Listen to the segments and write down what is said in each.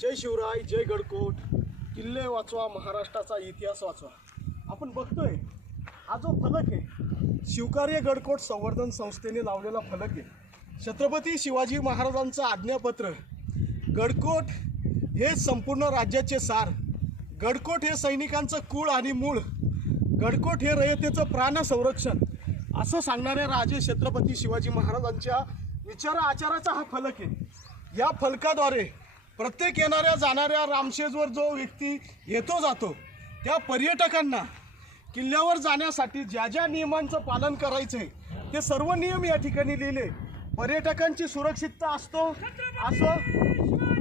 जय शिवराय जय गडकोट. किल्ले वाचवा महाराष्ट्राचा इतिहास वाचवा. आपण बघतोय हा जो फलक आहे शिवकार्य गडकोट संवर्धन संस्थेने लावलेला फलक आहे. छत्रपती शिवाजी महाराजांचं आज्ञापत्र गडकोट हे संपूर्ण राज्याचे सार गडकोट हे सैनिकांचं कुळ आणि मूळ गडकोट हे रयतेचं प्राण संरक्षण असं सांगणाऱ्या राजे छत्रपती शिवाजी महाराजांच्या विचार आचाराचा हा फलक आहे. या फलकाद्वारे प्रत्येक येणाऱ्या जाणाऱ्या रामशेजवर जो व्यक्ती येतो जातो त्या पर्यटकांना किल्ल्यावर जाण्यासाठी ज्या ज्या नियमांचं पालन करायचं आहे ते सर्व नियम या ठिकाणी लिहिले. पर्यटकांची सुरक्षितता असतो. असं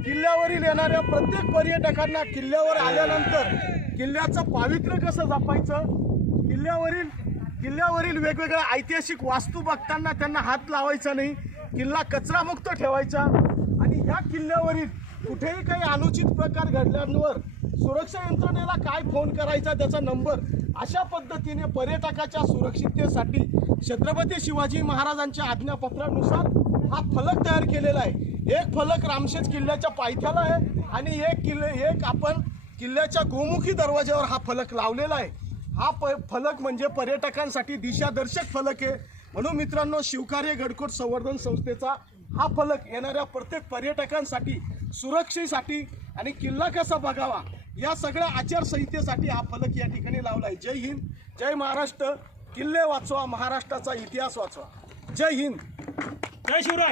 किल्ल्यावरील येणाऱ्या प्रत्येक पर्यटकांना किल्ल्यावर आल्यानंतर किल्ल्याचं पावित्र्य कसं जपायचं? किल्ल्यावरील किल्ल्यावरील वेगवेगळ्या ऐतिहासिक वास्तू बघताना त्यांना हात लावायचा नाही. किल्ला कचरामुक्त ठेवायचा. आणि या किल्ल्यावरील कुठेही काही अनुचित प्रकार घडल्यावर सुरक्षा यंत्रणेला काय फोन करायचा त्याचा नंबर अशा पद्धतीने पर्यटकाच्या सुरक्षिततेसाठी छत्रपती शिवाजी महाराजांच्या आज्ञापत्रानुसार हा फलक तयार केलेला आहे. एक फलक रामशेज किल्ल्याच्या पायथ्याला आहे आणि एक किल्ले एक आपण किल्ल्याच्या गोमुखी दरवाज्यावर हा फलक लावलेला आहे. हा प फलक म्हणजे पर्यटकांसाठी दिशादर्शक फलक आहे. म्हणून मित्रांनो शिवकार्य गडकोट संवर्धन संस्थेचा हा फलक येणाऱ्या प्रत्येक पर्यटकांसाठी सुरक्षेसाठी आणि किल्ला कसा बघावा या सगळ्या आचारसंहितेसाठी हा फलक या ठिकाणी लावला आहे जय हिंद जय महाराष्ट्र. किल्ले वाचवा महाराष्ट्राचा इतिहास वाचवा. जय हिंद. जय शिवराय.